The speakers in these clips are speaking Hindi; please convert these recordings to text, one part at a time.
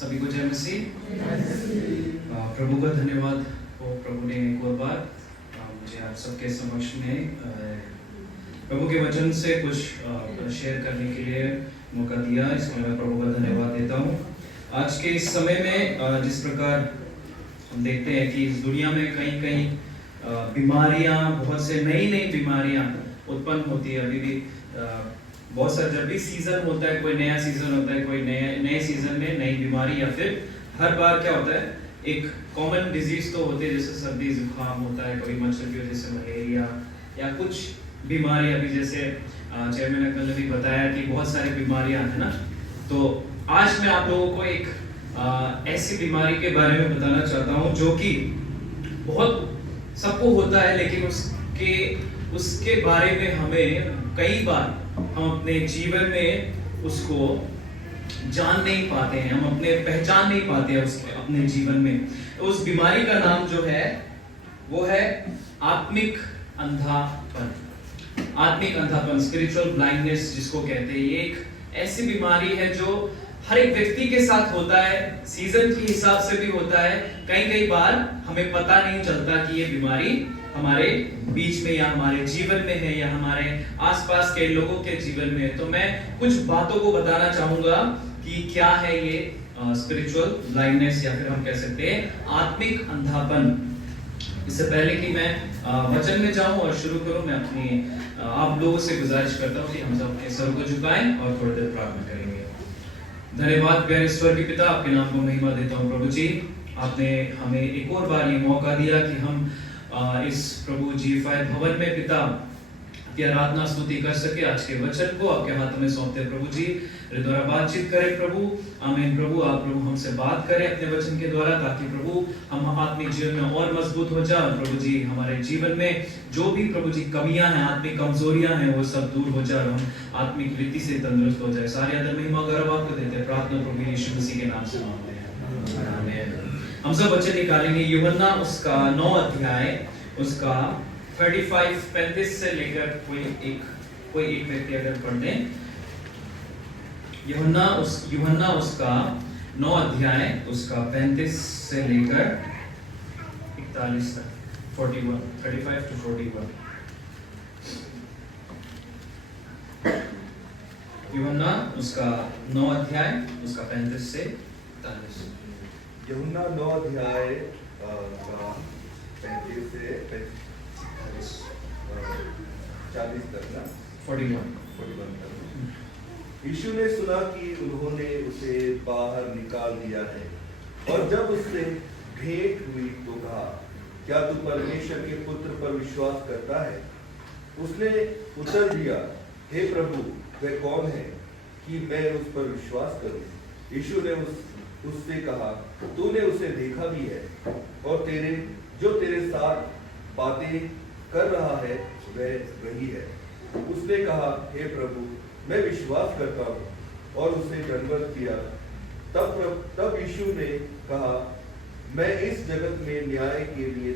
सभी को जय मसीह। प्रभु का धन्यवाद हो, प्रभु ने एक और बार मुझे आप सबके समक्ष में प्रभु के वचन से कुछ शेयर करने के लिए मौका दिया। इसमें मैं प्रभु का धन्यवाद देता हूँ। आज के इस समय में जिस प्रकार हम देखते हैं कि इस दुनिया में कहीं कहीं बीमारियाँ, बहुत से नई नई बीमारियाँ उत्पन्न होती है। अभी भी बहुत सारे, जब भी सीजन होता है, कोई नया सीजन होता है, कोई नए सीजन में नई बीमारी, या फिर हर बार क्या होता है, एक कॉमन डिजीज तो होते हैं, जैसे सर्दी जुकाम होता है, कभी मच्छर की वजह से मलेरिया या कुछ बीमारी। अभी जैसे चेयरमैन अंकल ने भी बताया कि बहुत सारी बीमारियां हैं ना। तो आज मैं आप लोगों को एक ऐसी बीमारी के बारे में बताना चाहता हूँ जो कि बहुत सबको होता है, लेकिन उसके बारे में हमें कई बार हम अपने जीवन में उसको जान नहीं पाते हैं, हम अपने पहचान नहीं पाते हैं उसके अपने जीवन में। उस बीमारी का नाम जो है वो है आत्मिक अंधापन। आत्मिक अंधापन, स्पिरिचुअल ब्लाइंडनेस जिसको कहते हैं। ये एक ऐसी बीमारी है जो हर एक व्यक्ति के साथ होता है, सीजन के हिसाब से भी होता है। कई बार हमें पता नहीं चलता कि ये बीमारी हमारे बीच में या हमारे जीवन में है या हमारे आसपास के लोगों के जीवन में है। तो मैं कुछ बातों को बताना चाहूंगा कि क्या है ये स्पिरिचुअल ब्लाइंडनेस, या फिर हम कह सकते हैं आत्मिक अंधापन। इससे पहले कि मैं वचन में जाऊं और शुरू करूं, मैं अपनी आप लोगों से गुजारिश करता हूं कि हम सब अपने सर को झुकाएं और थोड़ी देर प्रार्थना करेंगे। धन्यवाद प्यारे स्वर्गीय पिता, आपके नाम को महिमा देता हूं। प्रभु जी, आपने हमें एक और बार ये मौका दिया कि हम इस प्रभु G5 भवन में पिता की आराधना स्तुति कर सके। आज के वचन को आपके हाथों में सौंपते प्रभु जी, मेरे द्वारा बातचीत करें प्रभु। आमीन प्रभु, आप प्रभु हमसे बात करें अपने वचन के द्वारा, ताकि प्रभु हम आत्मिक जीवन में और मजबूत हो जाए। प्रभु जी, हमारे जीवन में जो भी प्रभु जी कमियां हैं, आत्मिक कमजोरियां हैं, वो सब दूर हो जाए, हम आत्मिक रीति से तंदुरुस्त हो जाए। सारी आदर महिमा गौरव आपको देते हैं। प्रार्थना प्रभु यीशु मसीह के नाम से मांगते हैं, आमीन। हम सब वचन निकालेंगे यूहन्ना उसका 9 अध्याय, उसका 35 से लेकर कोई एक व्यक्ति अगर पढ़ दें। यूहन्ना उसका 9 अध्याय, उसका 35 से लेकर 41 तक, 35 to 41। यूहन्ना उसका 9 अध्याय, उसका 35 से 41। यूहन्ना 9 अध्याय का 35 से 40 तक ना, 41 तक। यीशु ने सुना कि उन्होंने उसे बाहर निकाल दिया है, और जब उससे भेंट हुई तो कहा, क्या तू परमेश्वर के पुत्र पर विश्वास करता है? उसने उत्तर दिया, हे प्रभु, वह कौन है कि मैं उस पर विश्वास करूं? यीशु ने उससे कहा, तूने उसे देखा भी है, और जो तेरे साथ बातें कर रहा है वह वही है। उसने कहा, हे प्रभु, मैं विश्वास करता हूँ, और उसे दंडवत किया। तब यीशु ने कहा, मैं इस जगत में न्याय के लिए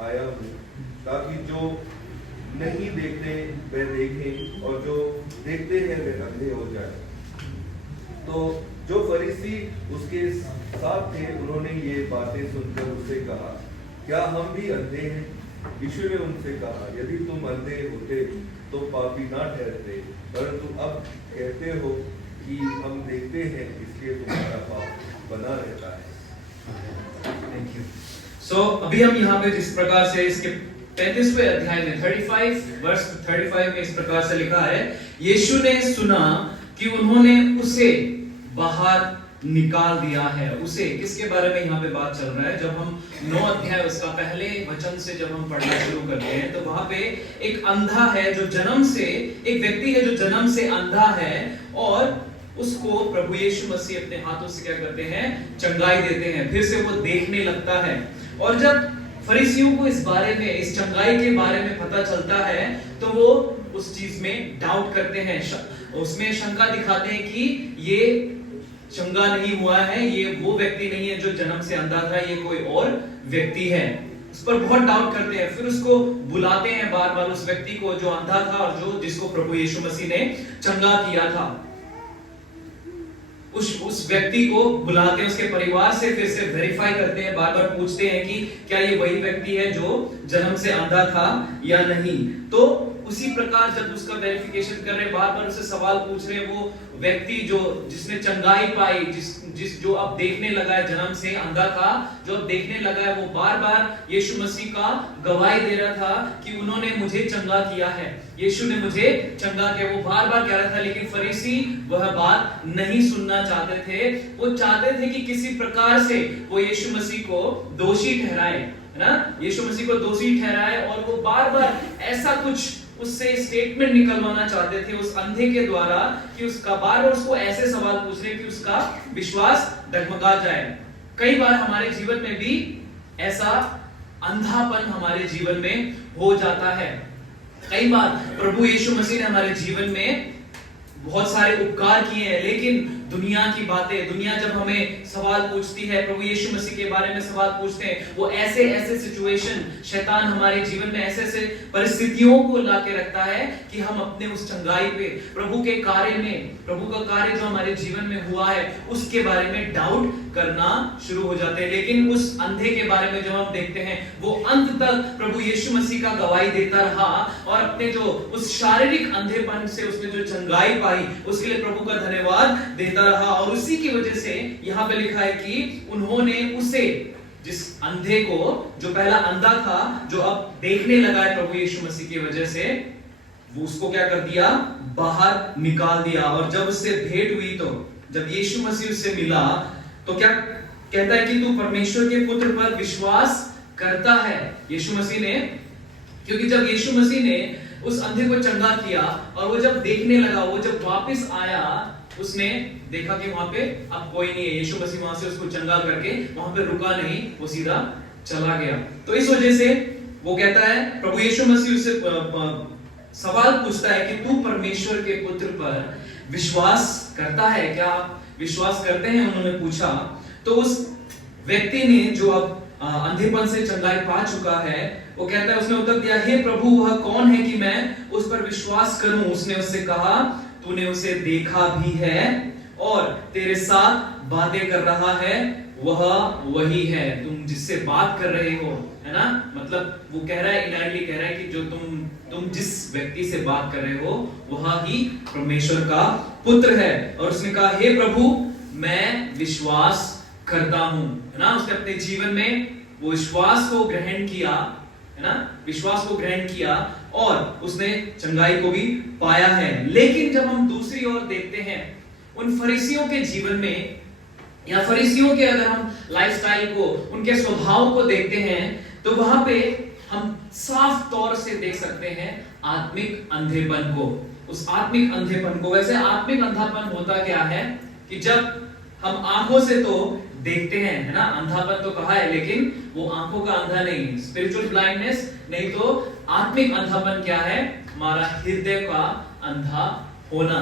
आया हूँ, ताकि जो नहीं देखते वह देखें, और जो देखते हैं वे अंधे हो जाएं। तो जो फरीसी उसके साथ थे, उन्होंने ये बातें सुनकर उससे कहा, क्या हम भी अंधे हैं? यीशु ने उनसे कहा, यदि तुम अंधे होते तो पापी ना ठहरते, परंतु अब कहते हो कि हम देखते हैं, इसलिए तुम्हारा पाप बना रहता है। Thank you. सो अभी हम यहाँ पे जिस प्रकार से इसके 35वें अध्याय में 35 में इस प्रकार से लिखा है, यीशु ने सुना कि उन्होंने उसे बाहर निकाल दिया है। उसे किसके बारे में यहाँ पे बात चल रहा है? जब हम 9 अध्याय उसका पहले वचन से जब हम पढ़ना शुरू करते हैं, तो वहां पे एक अंधा है जो जन्म से, एक व्यक्ति है जो जन्म से अंधा है, और उसको प्रभु यीशु मसीह अपने हाथों से क्या करते हैं? चंगाई देते हैं, फिर से वो देखने लगता है। और जब फरीसियों को इस बारे में, इस चंगाई के बारे में पता चलता है, तो वो उस चीज में डाउट करते हैं, उसमें शंका दिखाते हैं कि ये चंगा नहीं हुआ है, ये वो व्यक्ति नहीं है जो जन्म से अंधा था, ये कोई और व्यक्ति है। उस पर बहुत डाउट करते हैं। फिर उसको बुलाते हैं बार बार, उस व्यक्ति को जो अंधा था और जिसको प्रभु यीशु मसीह ने चंगा किया था। उस व्यक्ति को बुलाते हैं, उसके परिवार से फिर से वेरीफाई करते हैं, बार बार पूछते हैं कि क्या ये वही व्यक्ति है जो जन्म से अंधा था या नहीं। तो उसी प्रकार जब उसका वेरिफिकेशन कर रहे, बार बार उससे सवाल पूछ रहे, वो व्यक्ति जो जिसने चंगाई पाई, जो अब देखने लगा है, जन्म से अंधा था जो अब देखने लगा है, वो बार बार यीशु मसीह का गवाही दे रहा था कि उन्होंने मुझे चंगा किया है, यीशु ने मुझे चंगा किया, वो बार बार कह रहा था। लेकिन फरीसी वह बात नहीं सुनना चाहते थे। वो चाहते थे कि किसी प्रकार से वो यीशु मसीह को दोषी ठहराए, है ना, यीशु मसीह को दोषी ठहराए, और वो बार बार ऐसा कुछ उससे स्टेटमेंट निकलवाना चाहते थे उस अंधे के द्वारा कि उसका बार बार उसको ऐसे सवाल पूछ रहे कि उसका विश्वास डगमगा जाए। कई बार हमारे जीवन में भी ऐसा अंधापन हमारे जीवन में हो जाता है। कई बार प्रभु यीशु मसीह ने हमारे जीवन में बहुत सारे उपकार किए हैं, लेकिन दुनिया की बातें, दुनिया जब हमें सवाल पूछती है, प्रभु यीशु मसीह के बारे में सवाल पूछते हैं, वो ऐसे ऐसे सिचुएशन, शैतान हमारे जीवन में ऐसे ऐसे परिस्थितियों को लाके रखता है कि हम अपने उस चंगाई पे, प्रभु के कार्य में, प्रभु का कार्य जो हमारे जीवन में हुआ है उसके बारे में डाउट करना शुरू हो जाते हैं। लेकिन उस अंधे के बारे में जब हम देखते हैं, वो अंत तक प्रभु यीशु मसीह का गवाही देता रहा और अपने जो उस शारीरिक अंधेपन से उसने जो चंगाई पाई उसके लिए प्रभु का धन्यवाद देता रहा। और उसी की वजह से यहाँ पे लिखा है कि उन्होंने उसे, जिस अंधे को, जो पहला अंधा था जो अब देखने लगा है प्रभु यीशु मसीह की वजह से, वो उसको क्या कर दिया, बाहर निकाल दिया। और जब उससे भेंट हुई, तो जब यीशु मसीह उससे मिला तो क्या कहता है कि तू परमेश्वर के पुत्र पर विश्वास करता है। यीशु मसीह ने, क्योंकि जब यीशु मसीह ने उस अंधे को चंगा किया और वो जब देखने लगा, वो जब वापस आया, उसने देखा कि वहां पे अब कोई नहीं है। यीशु मसीह वहां से उसको चंगा करके वहां पे रुका नहीं, वो सीधा चला गया। तो इस वजह से वो कहता है, प्रभु यीशु मसीह उससे सवाल पूछता है कि तू परमेश्वर के पुत्र पर विश्वास करता है क्या, आप विश्वास करते हैं, उन्होंने पूछा। तो उस व्यक्ति ने जो अब अंधेपन से चंगाई पा चुका है, वो कहता है, उसने उत्तर दिया, हे प्रभु वह कौन है कि मैं उस पर विश्वास करूं। उसने उससे कहा, तूने उसे देखा भी है और तेरे साथ बातें कर रहा है, वह वही है तुम जिससे बात कर रहे हो, है ना। मतलब वो कह रहा है, इनडायरेक्टली कह रहा है कि जो तुम जिस व्यक्ति से बात कर रहे हो वह ही परमेश्वर का पुत्र है। और उसने कहा, हे प्रभु मैं विश्वास करता हूं, है ना। उसने अपने जीवन में वो विश्वास को ग्रहण किया, है ना, विश्वास को ग्रहण किया और उसने चंगाई को भी पाया है। लेकिन जब हम दूसरी ओर देखते हैं उन फरीसियों के जीवन में, या फरीसियों के अगर हम लाइफस्टाइल को, उनके स्वभाव को देखते हैं, तो वहां पे हम साफ तौर से देख सकते हैं आत्मिक अंधेपन को, उस आत्मिक अंधेपन को। वैसे आत्मिक अंधापन होता क्या है कि जब हम आंखों से तो देखते हैं, है ना, अंधापन तो कहा है, लेकिन वो आंखों का अंधा नहीं, स्पिरिचुअल ब्लाइंडनेस नहीं। तो आत्मिक अंधापन क्या है, हमारा हृदय का अंधा होना।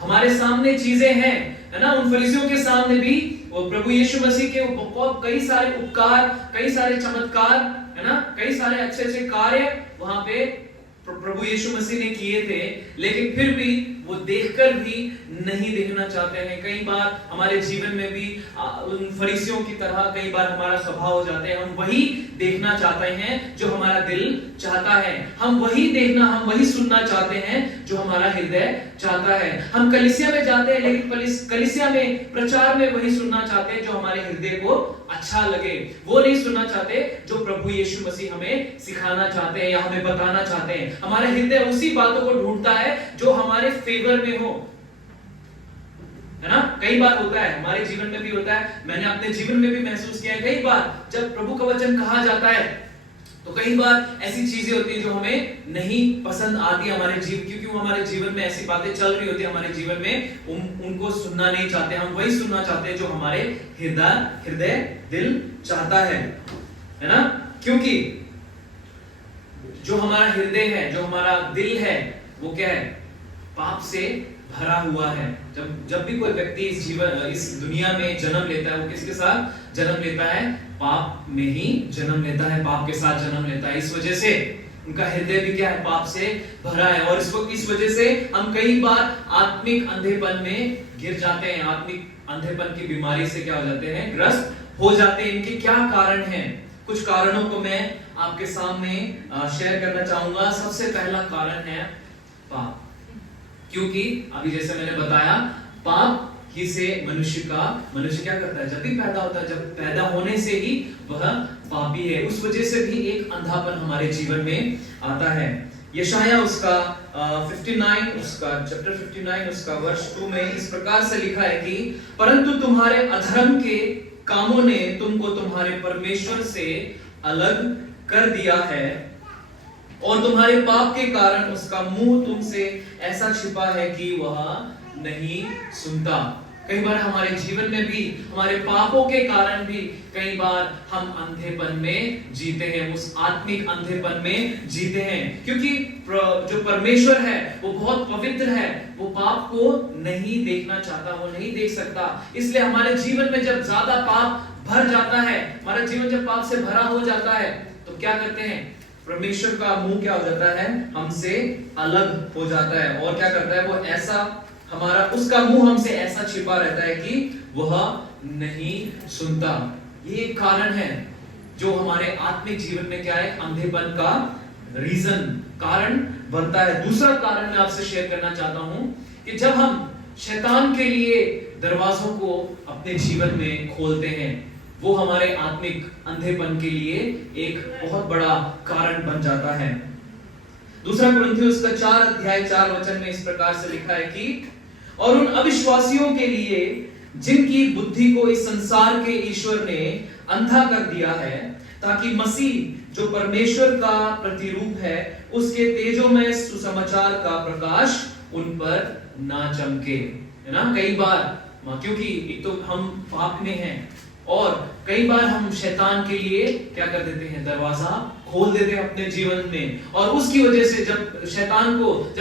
हमारे सामने चीजें हैं, है ना, उन फरीसियों के सामने भी वो प्रभु यीशु मसीह के कई सारे उपकार, कई सारे चमत्कार, है ना, कई सारे अच्छे अच्छे कार्य वहां पे प्रभु यीशु मसीह ने किए थे, लेकिन फिर भी वो देखकर भी नहीं देखना चाहते हैं। कई बार हमारे जीवन में भी उन फरीसियों की तरह कई बार हमारा स्वभाव हो जाते हैं, हम वही देखना चाहते हैं जो हमारा दिल चाहता है, हम वही देखना, हम वही सुनना चाहते हैं जो हमारा हृदय चाहता है। हम कलीसिया में जाते हैं, लेकिन कलीसिया में प्रचार में वही सुनना चाहते हैं जो हमारे हृदय को अच्छा लगे, वो नहीं सुनना चाहते जो प्रभु यीशु मसीह हमें सिखाना चाहते हैं या हमें बताना चाहते हैं। हमारा हृदय उसी बातों को ढूंढता है जो हमारे फेवर में हो, है ना। कई बार होता है, हमारे जीवन में भी होता है, मैंने अपने जीवन में भी महसूस किया है। कई बार जब प्रभु का वचन कहा जाता है तो कई बार ऐसी चीजें होती हैं जो हमें नहीं पसंद आती हमारे जीवन, क्योंकि वो हमारे जीवन में ऐसी बातें चल रही होती है हमारे जीवन में, उनको सुनना नहीं चाहते, हम वही सुनना चाहते हैं जो हमारे हृदय दिल चाहता है ना। क्योंकि जो हमारा हृदय है, जो हमारा दिल है, वो क्या है, पाप से भरा हुआ है। जब भी कोई व्यक्ति इस दुनिया में जन्म लेता है, वो किसके साथ जन्म लेता है, पाप में ही जन्म लेता है, पाप के साथ जन्म लेता है। इस वजह से उनका हृदय भी क्या है, पाप से भरा है। और इस वजह से हम कई बार आत्मिक अंधेपन में गिर जाते हैं, आत्मिक अंधेपन की बीमारी से क्या हो जाते हैं, ग्रस्त हो जाते हैं। इनके क्या कारण हैं? कुछ कारणों को मैं आपके सामने शेयर करना चाहूंगा। सबसे पहला कारण है पाप, क्योंकि अभी जैसे मैंने बताया, पाप ही से मनुष्य क्या करता है, जब भी पैदा होता है, जब पैदा होने से ही वह पापी है। उस वजह से भी एक अंधापन हमारे जीवन में आता है। यशाया उसका 59 उसका चैप्टर 59 उसका वर्ष 2 में इस प्रकार से लिखा है कि परंतु तुम्हारे अधर्म के कामों ने तुमको तुम्हारे परमेश्वर से अलग कर दिया है, और तुम्हारे पाप के कारण उसका मुंह तुमसे ऐसा छिपा है कि वह नहीं सुनता। कई बार हमारे जीवन में भी हमारे पापों के कारण भी कई बार हम अंधेपन में जीते हैं, उस आत्मिक अंधेपन में जीते हैं, क्योंकि जो परमेश्वर है वो बहुत पवित्र है, वो पाप को नहीं देखना चाहता, वो नहीं देख सकता। इसलिए हमारे जीवन में जब ज्यादा पाप भर जाता है, हमारा जीवन जब पाप से भरा हो जाता है, तो क्या करते हैं, परमेश्वर का मुंह क्या हो जाता है, हमसे अलग हो जाता है। और क्या करता है, वो ऐसा हमारा उसका मुंह हमसे ऐसा छिपा रहता है कि वह नहीं सुनता। ये एक कारण है जो हमारे आत्मिक जीवन में क्या है, अंधेपन का कारण बनता है। दूसरा कारण मैं आपसे शेयर करना चाहता हूं कि जब हम शैतान के लिए दरवाजों को अपने जीवन में खोलते हैं, वो हमारे आत्मिक अंधेपन के लिए एक बहुत बड़ा कारण बन जाता है। दूसरा कुरिन्थियों का 4 अध्याय 4 वचन में इस प्रकार से लिखा है कि और उन अविश्वासियों के लिए जिनकी बुद्धि को इस संसार के ईश्वर ने अंधा कर दिया है, ताकि मसीह जो परमेश्वर का प्रतिरूप है उसके तेजोमय सुसमाचार का प्रकाश उन पर ना चमके। है ना, कई बार क्योंकि एक तो हम पाप में हैं और कई बार हम शैतान के लिए क्या कर देते हैं, दरवाजा खोल देते हैं अपने जीवन में, और उसकी वजह से जब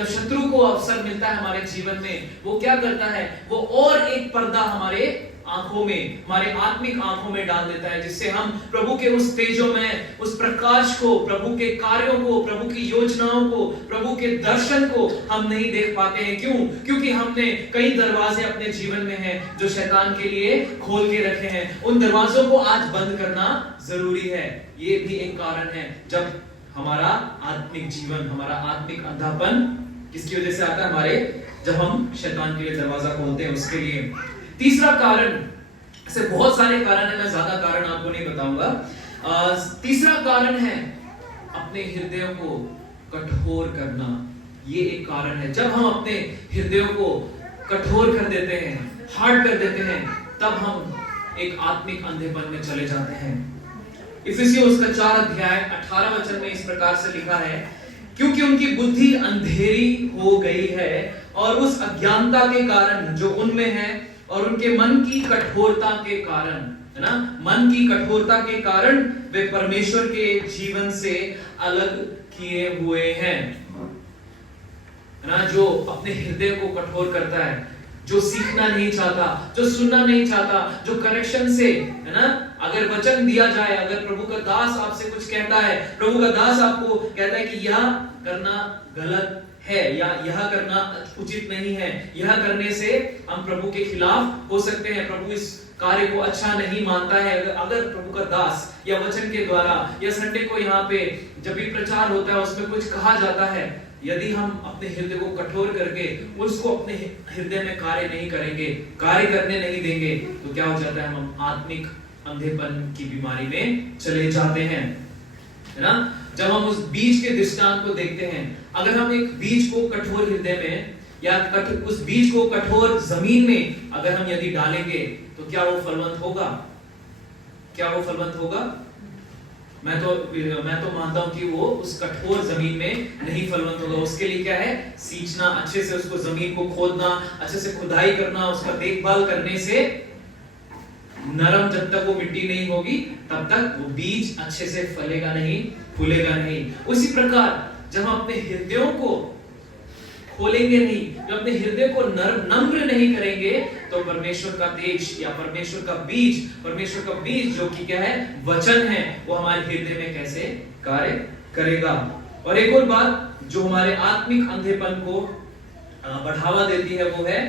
शत्रु को अवसर मिलता है हमारे जीवन में, वो क्या करता है, वो और एक पर्दा हमारे आंखों में, हमारे आत्मिक आंखों में डाल देता है, जिससे हम प्रभु के उस तेजों में, उस प्रकाश को, प्रभु के कार्यों को, प्रभु की योजनाओं को, प्रभु के दर्शन को हम नहीं देख पाते हैं। क्यों? क्योंकि हमने कई दरवाजे अपने जीवन में हैं जो शैतान के लिए खोल के रखे हैं। उन दरवाजों को आज बंद करना जरूरी है। ये भी एक कारण है जब हमारा आत्मिक जीवन, हमारा आत्मिक अंधापन किसकी वजह से आता है, हमारे जब हम शैतान के लिए दरवाजा खोलते हैं उसके लिए। तीसरा कारण, ऐसे बहुत सारे कारण है, मैं ज्यादा कारण आपको नहीं बताऊंगा। तीसरा कारण है अपने हृदयों को कठोर करना। ये एक कारण है। जब हम अपने हृदयों को कठोर कर देते हैं, हार्ड कर देते हैं, तब हम एक आत्मिक अंधेपन में चले जाते हैं। इफिसियों उसका 4 अध्याय 18 वचन में इस प्रकार से लिखा है, क्योंकि उनकी बुद्धि अंधेरी हो गई है और उस अज्ञानता के कारण जो उनमें है, और उनके मन की कठोरता के कारण, है ना, मन की कठोरता के कारण वे परमेश्वर के जीवन से अलग किए हुए हैं। है ना, जो अपने हृदय को कठोर करता है, जो सीखना नहीं चाहता, जो सुनना नहीं चाहता, जो करेक्शन से, है ना, अगर वचन दिया जाए, अगर प्रभु का दास आपसे कुछ कहता है, प्रभु का दास आपको कहता है कि यह करना गलत है या यह करना उचित नहीं है, यह करने से हम प्रभु के खिलाफ हो सकते हैं, प्रभु इस कार्य को अच्छा नहीं मानता है। अगर प्रभु का दास या वचन के द्वारा या संडे को यहाँ पे जब भी प्रचार होता है उसमें कुछ कहा जाता है, यदि हम अपने हृदय को कठोर करके उसको अपने हृदय में कार्य नहीं करेंगे, कार्य करने नहीं देंगे, तो क्या हो जाता है, हम आत्मिक अंधेपन की बीमारी में चले जाते हैं। है ना, जब हम उस बीज के दृष्टांत को देखते हैं, अगर हम एक बीज को कठोर हृदय में या उस बीज को कठोर जमीन में अगर हम यदि डालेंगे, तो क्या वो फलवंत होगा? क्या वो फलवंत होगा? मैं तो मानता हूं कि वो उस कठोर जमीन में नहीं फलवंत होगा। उसके लिए क्या है, सींचना, अच्छे से उसको जमीन को खोदना, अच्छे से खुदाई करना, उसका देखभाल करने से नरम जब तक वो मिट्टी नहीं होगी तब तक वो बीज अच्छे से फलेगा नहीं, फूलेगा नहीं। उसी प्रकार जब हम अपने हृदयों को खोलेंगे नहीं, जब अपने हृदय को नम्र नहीं करेंगे, तो परमेश्वर का तेज या परमेश्वर का बीज जो कि क्या है, वचन है, वो हमारे हृदय में कैसे कार्य करेगा। और एक और बात जो हमारे आत्मिक अंधेपन को बढ़ावा देती है वो है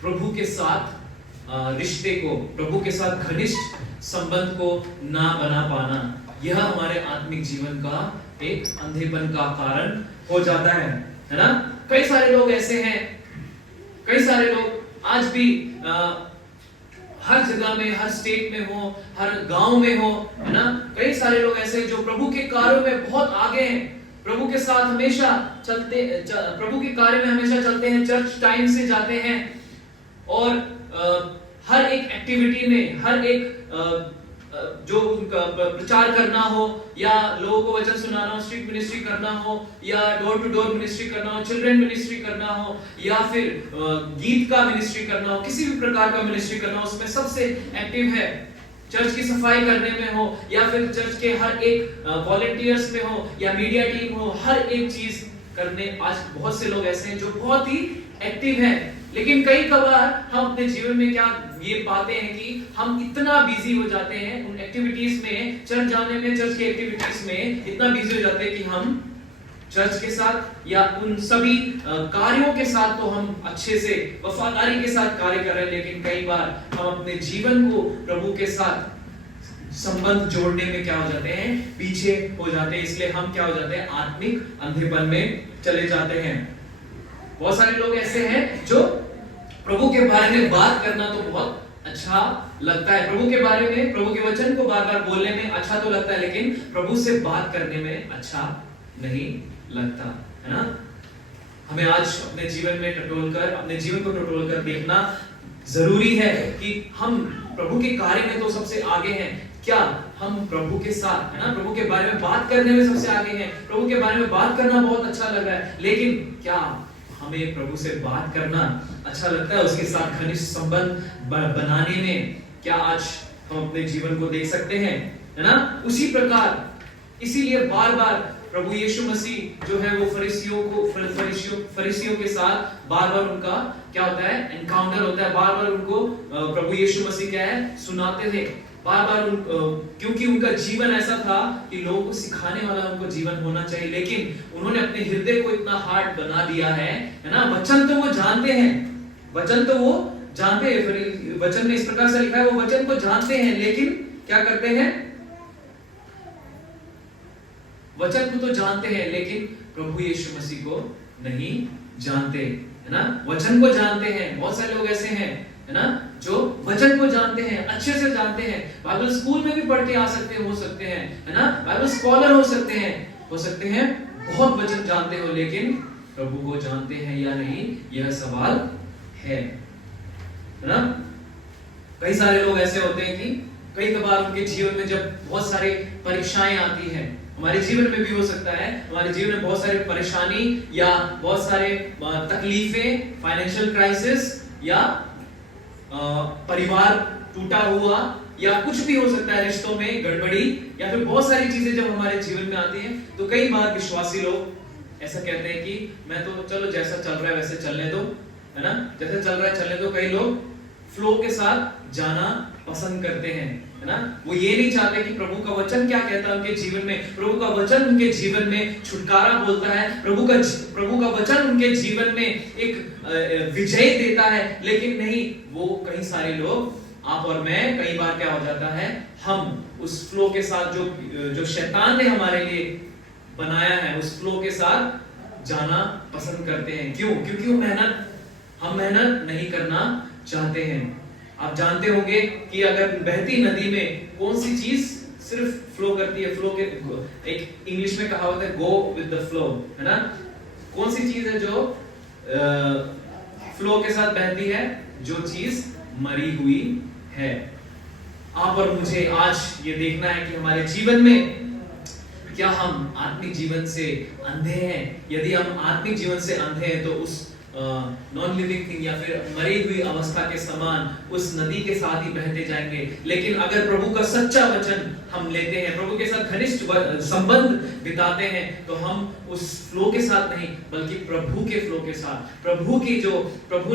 प्रभु के साथ रिश्ते को, प्रभु के साथ घनिष्ठ संबंध को ना बना पाना। यह हमारे आत्मिक जीवन का एक अंधेपन का कारण हो जाता है ना। कई सारे लोग ऐसे हैं, कई सारे लोग आज भी हर जगह में, हर स्टेट में हो, हर गांव में हो, है ना। कई सारे लोग ऐसे हैं जो प्रभु के कार्यों में बहुत आगे हैं, प्रभु के साथ हमेशा चलते, प्रभु के कार्य में हमेशा चलते हैं, चर्च टाइम से जाते हैं और हर एक एक्टिविटी में, हर एक जो उनका प्रचार करना हो या लोगों को वचन सुनाना हो, स्ट्रीट मिनिस्ट्री करना हो या डोर टू डोर मिनिस्ट्री करना हो, चिल्ड्रन मिनिस्ट्री करना हो या फिर गीत का मिनिस्ट्री करना हो, किसी भी प्रकार का मिनिस्ट्री करना हो, उसमें सबसे एक्टिव है। चर्च की सफाई करने में हो या फिर चर्च के हर एक वॉलंटियर्स में हो या मीडिया टीम हो, हर एक चीज करने आज बहुत से लोग ऐसे हैं जो बहुत ही एक्टिव हैं। लेकिन कई कबार हम अपने जीवन में क्या ये पाते हैं कि हम इतना बिजी हो जाते हैं उन एक्टिविटीज में, चर्च जाने में, चर्च की एक्टिविटीज में इतना बिजी हो जाते हैं कि हम चर्च के साथ या उन सभी कार्यों के साथ तो हम अच्छे से वफादारी के साथ कार्य कर रहे हैं, लेकिन कई बार हम अपने जीवन को प्रभु के साथ संबंध जोड़ने में क्या हो जाते हैं, पीछे हो जाते हैं। इसलिए हम क्या हो जाते हैं, आत्मिक अंधेपन में चले जाते हैं। बहुत सारे लोग ऐसे हैं जो प्रभु के बारे में बात करना तो बहुत अच्छा लगता है, प्रभु के बारे में, प्रभु के वचन को बार बार बोलने में अच्छा तो लगता है, लेकिन प्रभु से बात करने में अच्छा नहीं लगता, है ना। हमें आज अपने जीवन में अपने जीवन को टटोल कर देखना जरूरी है कि हम प्रभु के कार्य में तो सबसे आगे हैं, क्या हम प्रभु के साथ, है ना, प्रभु के बारे में बात करने में सबसे आगे हैं, प्रभु के बारे में बात करना बहुत अच्छा लग रहा है, लेकिन क्या हमें प्रभु से बात करना अच्छा लगता है, उसके साथ घनिष्ठ संबंध बनाने में क्या आज हम अपने जीवन को देख सकते हैं, है ना। उसी प्रकार इसीलिए बार बार प्रभु यीशु मसीह जो है वो फरीसियों के साथ बार बार उनका क्या होता है, एनकाउंटर होता है, बार बार उनको प्रभु यीशु मसीह क्या है सुनाते थे, बार बार क्योंकि उनका जीवन ऐसा था कि लोगों को सिखाने वाला उनको जीवन होना चाहिए, लेकिन उन्होंने अपने हृदय को इतना हार्ड बना दिया है ना। वचन तो वो जानते हैं, वचन तो वो जानते हैं, वचन में इस प्रकार से लिखा है, वो वचन को जानते हैं, लेकिन क्या करते हैं, वचन को तो जानते हैं लेकिन प्रभु यीशु मसीह को नहीं जानते, है ना। वचन को जानते हैं, बहुत सारे लोग ऐसे हैं, है ना, जो वचन को जानते हैं, अच्छे से जानते हैं, बाइबल स्कूल में भी पढ़ के आ सकते हैं, हो सकते हैं, है ना, बाइबल स्कॉलर हो सकते हैं, बहुत वचन जानते हो, लेकिन प्रभु को जानते हैं या नहीं, यह सवाल है ना। कई सारे लोग ऐसे होते हैं कि कई बार उनके जीवन में जब बहुत सारे परीक्षाएं आती हैं, हमारे जीवन में भी हो सकता है, हमारे जीवन में बहुत सारी परेशानी या बहुत सारे तकलीफें, फाइनेंशियल क्राइसिस या परिवार टूटा हुआ या कुछ भी हो सकता है, रिश्तों में गड़बड़ी या फिर बहुत सारी चीजें जब हमारे जीवन में आती हैं, तो कई बार विश्वासी लोग ऐसा कहते हैं कि मैं तो चलो जैसा चल रहा है वैसे चलने दो, है ना, जैसे चल रहा है चलने दो। कई लोग फ्लो के साथ जाना पसंद करते हैं, है ना, वो ये नहीं चाहते कि प्रभु का वचन क्या कहता है उनके जीवन में, प्रभु का वचन उनके जीवन में छुटकारा बोलता है, प्रभु का वचन उनके जीवन में एक विजय देता है, लेकिन नहीं, वो कई सारे लोग, आप और मैं, कई बार क्या हो जाता है, हम उस फ्लो के साथ जो शैतान ने हमारे लिए बनाया है, उस फ्लो के साथ जाना पसंद करते हैं। क्यों? क्योंकि हम मेहनत नहीं करना चाहते हैं। आप जानते होंगे कि अगर बहती नदी में कौन सी चीज सिर्फ फ्लो करती है, फ्लो के एक इंग्लिश में कहावत है, गो विद द फ्लो, है ना। कौन सी चीज है जो फ्लो के साथ बहती है? जो चीज मरी हुई है। आप और मुझे आज ये देखना है कि हमारे जीवन में क्या हम आत्मिक जीवन से अंधे हैं। यदि हम आत्मिक जीवन से अंधे हैं तो उस नॉन लिविंग थिंग या फिर मरी हुई अवस्था के समान उस नदी के साथ ही बहते जाएंगे। लेकिन अगर प्रभु का सच्चा वचन हम लेते हैं, प्रभु के साथ घनिष्ठ संबंध बिताते हैं, तो हम उस फ्लो के साथ नहीं बल्कि प्रभु के फ्लो के साथ, प्रभु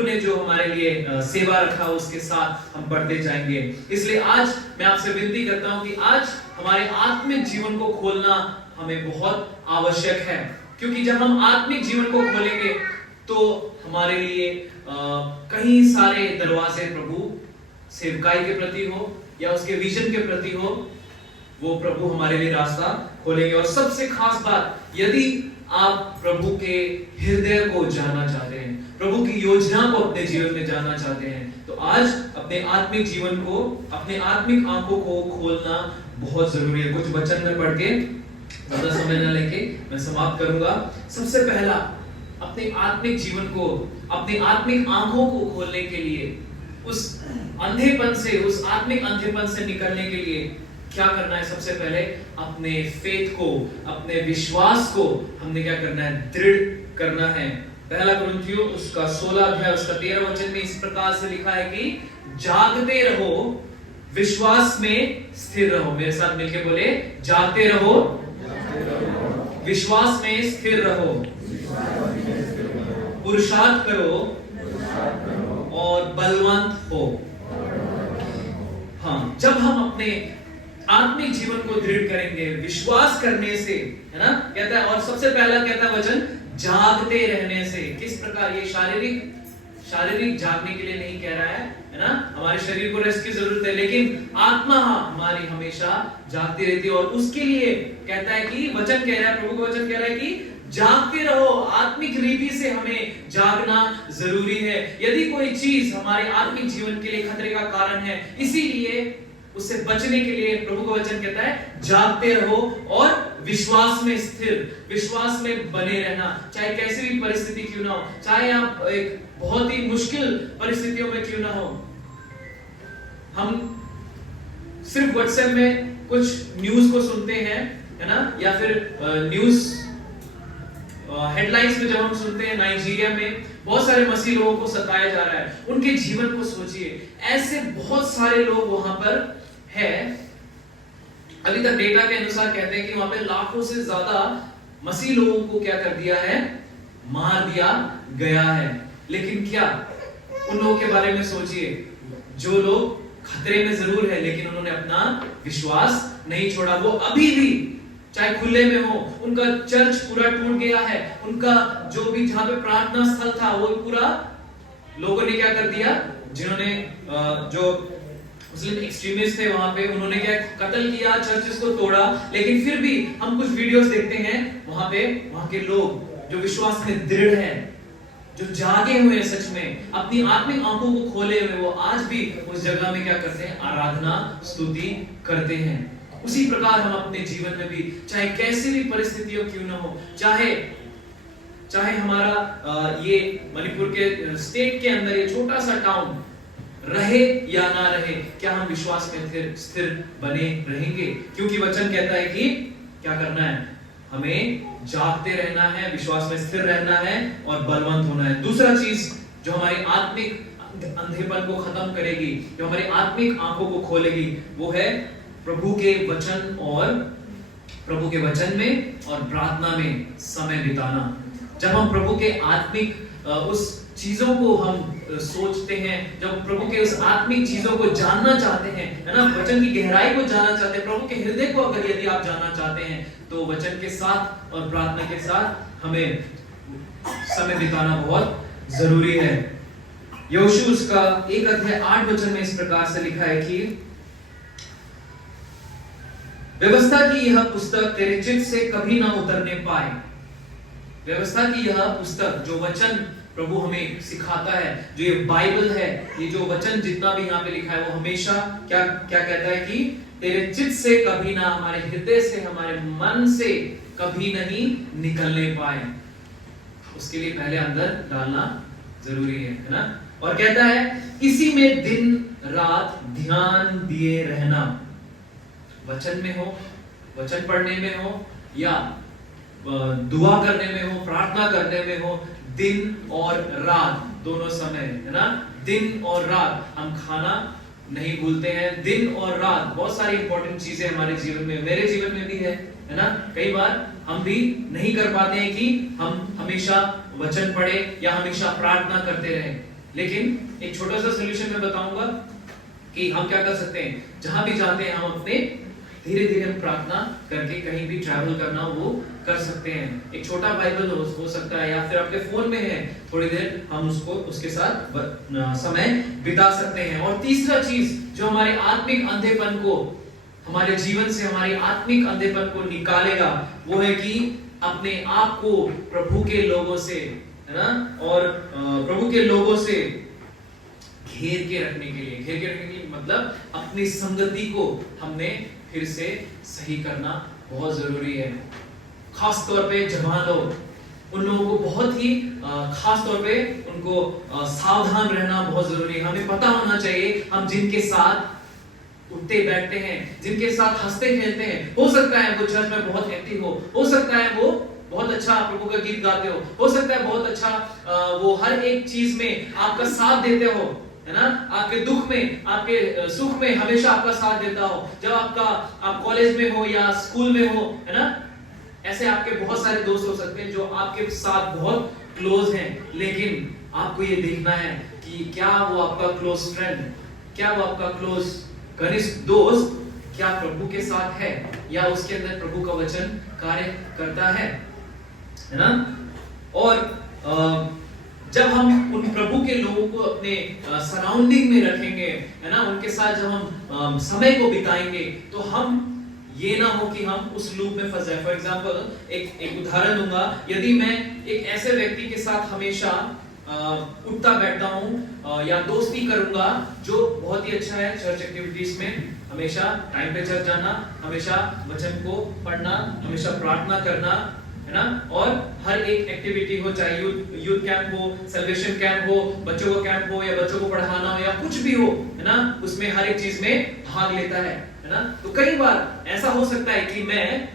ने जो हमारे लिए सेवा रखा उसके साथ हम बढ़ते जाएंगे। इसलिए आज मैं आपसे विनती करता हूं कि आज हमारे आत्मिक जीवन को खोलना हमें बहुत आवश्यक है। क्योंकि जब हम आत्मिक जीवन को खोलेंगे तो हमारे लिए कई सारे दरवाजे प्रभु सेवकाई के प्रति हो या उसके विजन के प्रति हो, वो प्रभु हमारे लिए रास्ता खोलेंगे। और सबसे खास बात, यदि आप प्रभु के हृदय को जानना चाहते हैं, प्रभु की योजना को अपने जीवन में जानना चाहते हैं, तो आज अपने आत्मिक जीवन को, अपने आत्मिक आंखों को खोलना बहुत जरूरी है। कुछ वचन में पढ़ के ज्यादा समय न लेके मैं समाप्त करूंगा। सबसे पहला, अपने आत्मिक जीवन को, अपने आत्मिक आंखों को खोलने के लिए, उस अंधेपन से, उस आत्मिक अंधेपन से निकलने के लिए क्या करना है? सबसे पहले अपने फेथ को, अपने विश्वास को हमने क्या करना है? दृढ़ करना है। पहला कुरिन्थियों उसका 16 अध्याय उसका 13 वचन में इस प्रकार से लिखा है कि जागते रहो, विश्वास में स्थिर रहो। मेरे साथ मिलके बोले, जागते रहो, विश्वास में स्थिर रहो, पुरुषार्थ करो और बलवंत हो। हाँ, जब हम अपने आत्मिक जीवन को दृढ़ करेंगे विश्वास करने से, है ना, कहता है, और सबसे पहला कहता है वचन जागते रहने से। किस प्रकार? ये शारीरिक जागने के लिए नहीं कह रहा है ना, हमारे शरीर को रेस्ट की जरूरत है, लेकिन आत्मा हमारी हमेशा जागती रहती है। और उसके लिए कहता है कि वचन कह रहा है, प्रभु का वचन कह रहा है कि जागते रहो। आत्मिक रीति से हमें जागना जरूरी है। यदि कोई चीज हमारे आत्मिक जीवन के लिए खतरे का कारण है, इसीलिए उससे बचने के लिए प्रभु का वचन कहता है जागते रहो और विश्वास में स्थिर, विश्वास में बने रहना, चाहे कैसी भी परिस्थिति क्यों ना हो, चाहे आप एक बहुत ही मुश्किल परिस्थितियों में क्यों ना हो। हम सिर्फ व्हाट्सएप में कुछ न्यूज को सुनते हैं, है ना, या फिर न्यूज हेडलाइंस में जब हम सुनते हैं नाइजीरिया में बहुत सारे मसीह लोगों को सताया जा रहा है, उनके जीवन को सोचिए। ऐसे बहुत सारे लोग वहां पर है। अभी तक डेटा के अनुसार कहते हैं कि वहां पे लाखों से ज्यादा मसीह लोगों को क्या कर दिया है? मार दिया गया है। लेकिन क्या उन लोगों के बारे में सोचिए जो लोग खतरे में जरूर है, लेकिन उन्होंने अपना विश्वास नहीं छोड़ा। वो अभी भी चाहे खुले में हो, उनका चर्च पूरा टूट गया है, उनका जो भी जहां पे प्रार्थना स्थल था वो पूरा लोगों ने क्या कर दिया, जिन्होंने जो मुस्लिम एक्सट्रीमिस्ट थे वहां पे, उन्होंने क्या कत्ल किया, चर्चेस को तोड़ा। लेकिन फिर भी हम कुछ वीडियोस देखते हैं वहां पे, वहां के लोग जो विश्वास में दृढ़ हैं, जो जागे हुए हैं, सच में अपनी आत्मिक आंखों को खोले हुए, वो आज भी उस जगह में क्या करते हैं? आराधना स्तुति करते हैं। उसी प्रकार हम अपने जीवन में भी, चाहे कैसी भी परिस्थितियों क्यों ना हो, चाहे हमारा ये मणिपुर के स्टेट के अंदर ये छोटा सा टाउन रहे या ना रहे, क्या हम विश्वास में स्थिर बने रहेंगे? क्योंकि वचन कहता है कि क्या करना है? हमें जागते रहना है, विश्वास में स्थिर रहना है और बलवंत होना है। दूसरा चीज जो हमारी आत्मिक अंधेपन को खत्म करेगी, जो हमारी आत्मिक आंखों को खोलेगी, वो है प्रभु के वचन और प्रभु के वचन में और प्रार्थना में समय बिताना। जब हम प्रभु के आत्मिक उस चीजों को हम सोचते हैं, जब प्रभु के उस आत्मिक चीजों को जानना चाहते हैं, है ना, वचन की गहराई को जानना चाहते हैं, प्रभु के हृदय को अगर यदि आप जानना चाहते हैं, तो वचन के साथ और प्रार्थना के साथ हमें समय बिताना बहुत जरूरी है। यहोशू उसका 1 अध्याय 8 वचन में इस प्रकार से लिखा है कि व्यवस्था की यह पुस्तक तेरे चित्त से कभी ना उतरने पाए। व्यवस्था की यह पुस्तक, जो वचन प्रभु हमें सिखाता है, जो ये बाइबल है, ये जो वचन जितना भी यहाँ पे लिखा है, वो हमेशा क्या कहता है कि तेरे चित्त से कभी ना, हमारे हृदय से, हमारे मन से कभी नहीं निकलने पाए। उसके लिए पहले अंदर डालना जरूरी है ना। और कहता है इसी में दिन रात ध्यान दिए रहना। वचन में हो, वचन पढ़ने में हो, या दुआ करने में हो, प्रार्थना करने में हो, दिन और रात दोनों समय, है ना, दिन और रात हम खाना नहीं भूलते हैं। दिन और रात बहुत सारी इंपॉर्टेंट चीजें हमारे जीवन में, मेरे जीवन में भी है ना। कई बार हम भी नहीं कर पाते हैं कि हम हमेशा वचन पढ़े या हमेशा प्रार्थना करते रहें। लेकिन एक छोटा सा सॉल्यूशन मैं बताऊंगा कि हम क्या कर सकते हैं। जहां भी जाते हैं हम अपने धीरे धीरे प्रार्थना करके कहीं भी ट्रैवल करना वो कर सकते हैं। एक छोटा बाइबल हो सकता है, या फिर आपके फोन में है, थोड़ी देर हम उसके साथ समय बिता सकते हैं। और तीसरा चीज जो हमारे आत्मिक अंधेपन को, हमारे जीवन से हमारी आत्मिक अंधेपन को निकालेगा, वो है कि अपने आप को प्रभु के लोगों से, है ना, और प्रभु के लोगों से घेर के रखने के लिए मतलब अपनी संगति को हमने फिर से सही करना बहुत जरूरी है। खास तौर पे जवान लोग, उन लोगों को बहुत ही खास तौर पे उनको सावधान रहना बहुत जरूरी है। हमें पता होना चाहिए हम जिनके साथ उठते बैठते हैं, जिनके साथ हंसते खेलते हैं, हो सकता है वो चर्च में बहुत एक्टिव हो सकता है वो बहुत अच्छा प्रभु का गीत गाते हो सकता है बहुत अच्छा वो हर एक चीज में आपका साथ देते हो, है ना, आपके दुख में, आपके सुख में हमेशा आपका साथ देता हो। जब आप कॉलेज में हो या स्कूल में हो, है ना, ऐसे आपके बहुत सारे दोस्त हो सकते हैं जो आपके साथ बहुत क्लोज हैं, लेकिन आपको ये देखना है कि क्या वो आपका क्लोज फ्रेंड, क्या वो आपका क्लोज घनिष्ठ दोस्त क्या प्रभु के साथ है, या उसके अंदर प्रभु का वचन कार्य करता है ना। और जब हम उन प्रभु के लोगों को अपने सराउंडिंग में रखेंगे, है ना, उनके साथ जब हम समय को बिताएंगे, तो हम ये ना हो कि हम उस लूप में फंस जाए। फॉर एग्जांपल एक उदाहरण दूंगा, यदि मैं एक ऐसे व्यक्ति के साथ हमेशा उठता बैठता हूँ या दोस्ती करूंगा जो बहुत ही अच्छा है चर्च एक्टिविटीज में, हमेशा टाइम पे चर्च जाना, हमेशा वचन को पढ़ना, हमेशा प्रार्थना करना, है ना, और हर एक एक्टिविटी हो, चाहे यूथ कैंप हो, सेलिब्रेशन कैंप हो, बच्चों का कैंप हो, या बच्चों को पढ़ाना हो, या कुछ भी हो, है ना, उसमें हर एक चीज में भाग लेता है ना। तो कई बार ऐसा हो सकता है कि मैं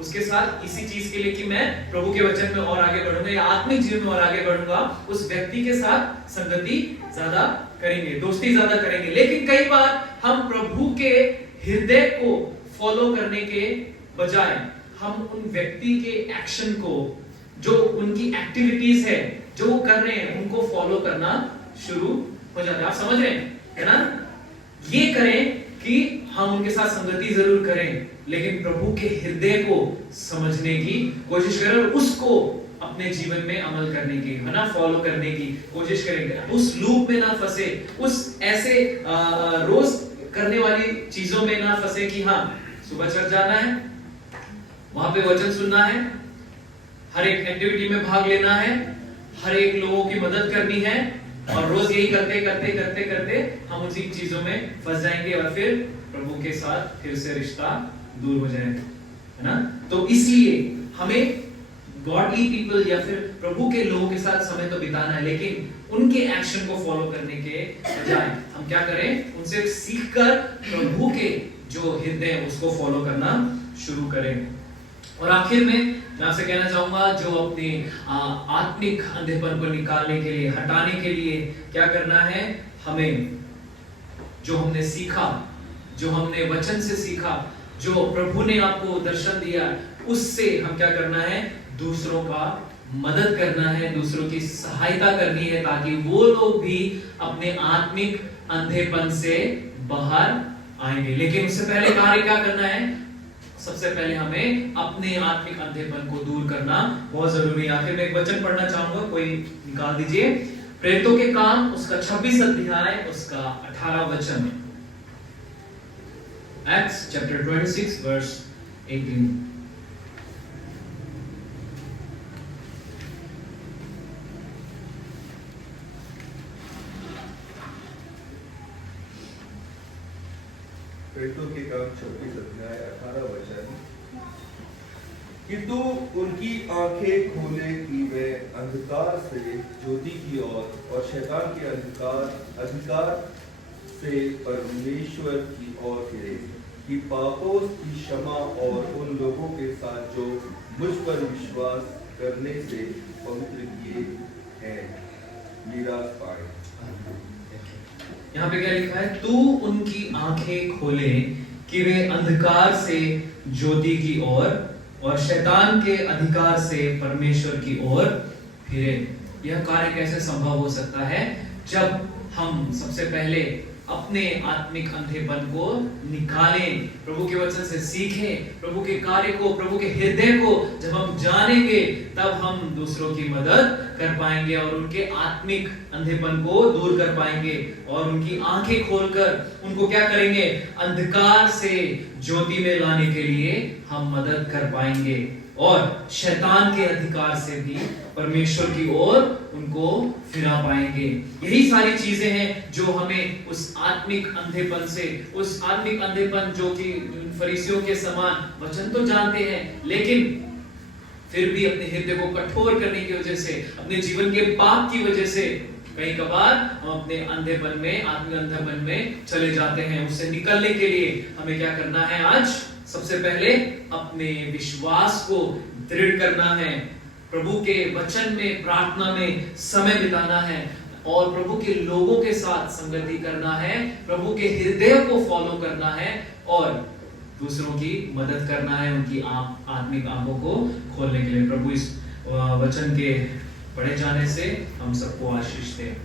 उसके साथ इसी चीज के लिए कि मैं प्रभु के वचन में और आगे बढ़ूंगा या आत्मिक जीवन में और आगे बढ़ूंगा, उस व्यक्ति के साथ संगति ज्यादा करेंगे, दोस्ती ज्यादा करेंगे। लेकिन कई बार हम प्रभु के हृदय को फॉलो करने के बजाय हम उन व्यक्ति के एक्शन को, जो उनकी एक्टिविटीज है, जो वो कर रहे हैं, उनको फॉलो करना शुरू हो जाता है। आप समझ रहे हैं, है ना। ये करें कि हम उनके साथ संगति जरूर करें, लेकिन प्रभु के हृदय को समझने की कोशिश करें और उसको अपने जीवन में अमल करने की, है ना, फॉलो करने की कोशिश करेंगे। उस लूप में ना फंसे, उस ऐसे रोज करने वाली चीजों में ना फंसे कि हाँ सुबह चर्च जाना है, वहां पे वचन सुनना है, हर एक एक्टिविटी में भाग लेना है, हर एक लोगों की मदद करनी है, और रोज यही करते करते करते करते हम उसी चीजों में फंस जाएंगे और फिर प्रभु के साथ फिर से रिश्ता दूर हो जाएगा, है ना। तो इसलिए हमें गॉडली पीपल या फिर प्रभु के लोगों के साथ समय तो बिताना है, लेकिन उनके एक्शन को फॉलो करने के बजाय हम क्या करें, उनसे सीखकर प्रभु के जो हृदय है उसको फॉलो करना शुरू करें। और आखिर में मैं आपसे कहना चाहूंगा, जो अपने आत्मिक अंधेपन को निकालने के लिए, हटाने के लिए क्या करना है, हमें जो हमने सीखा, जो हमने वचन से सीखा, जो प्रभु ने आपको दर्शन दिया, उससे हम क्या करना है, दूसरों का मदद करना है, दूसरों की सहायता करनी है, ताकि वो लोग भी अपने आत्मिक अंधेपन से बाहर आएंगे। लेकिन उससे पहले कार्य क्या करना है, सबसे पहले हमें अपने आत्मिक अंधेपन को दूर करना बहुत जरूरी है। आखिर में एक वचन पढ़ना चाहूंगा, कोई निकाल दीजिए, प्रेरितों के काम उसका 26 अध्याय उसका 18 वचन, Acts chapter 26 verse 18। प्रेरितों के काम 26 अध्याय 18 वचन, कि तू उनकी आंखें खोले कि वे अंधकार से ज्योति की ओर और शैतान के अधिकार से परमेश्वर की ओर फिरे, कि पापों की क्षमा और उन लोगों के साथ जो मुझ पर विश्वास करने से पवित्र किए हैं मीरास पाए। यहाँ पे क्या लिखा है, तू उनकी आंखें खोले कि वे अंधकार से ज्योति की ओर और शैतान के अधिकार से परमेश्वर की ओर फिरे। यह कार्य कैसे संभव हो सकता है, जब हम सबसे पहले अपने आत्मिक अंधेपन को निकालें, प्रभु के वचन से सीखें, प्रभु के कार्य को, प्रभु के हृदय को जब हम जानेंगे तब हम दूसरों की मदद कर पाएंगे और उनके आत्मिक अंधेपन को दूर कर पाएंगे और उनकी आंखें खोलकर उनको क्या करेंगे, अंधकार से ज्योति में लाने के लिए हम मदद कर पाएंगे और शैतान के अधिकार से भी परमेश्वर की ओर उनको फिरा पाएंगे। यही सारी चीजें हैं जो हमें उस आत्मिक अंधेपन से, उस आत्मिक अंधेपन जो कि फरीसियों के समान वचन तो जानते हैं लेकिन फिर भी अपने हृदय को कठोर करने की वजह से, अपने जीवन के पाप की वजह से कई कबार हम अपने अंधेपन में, आत्मिक अंधेपन में चले जाते हैं। उससे निकलने के लिए हमें क्या करना है? आज सबसे पहले अपने विश्वास को दृढ़ करना है, प्रभु के वचन में, प्रार्थना में समय बिताना है और प्रभु के लोगों के साथ संगति करना है, प्रभु के हृदय को फॉलो करना है और दूसरों की मदद करना है, उनकी आत्मिक आंखों को खोलने के लिए। प्रभु इस वचन के पढ़े जाने से हम सबको आशीष दे।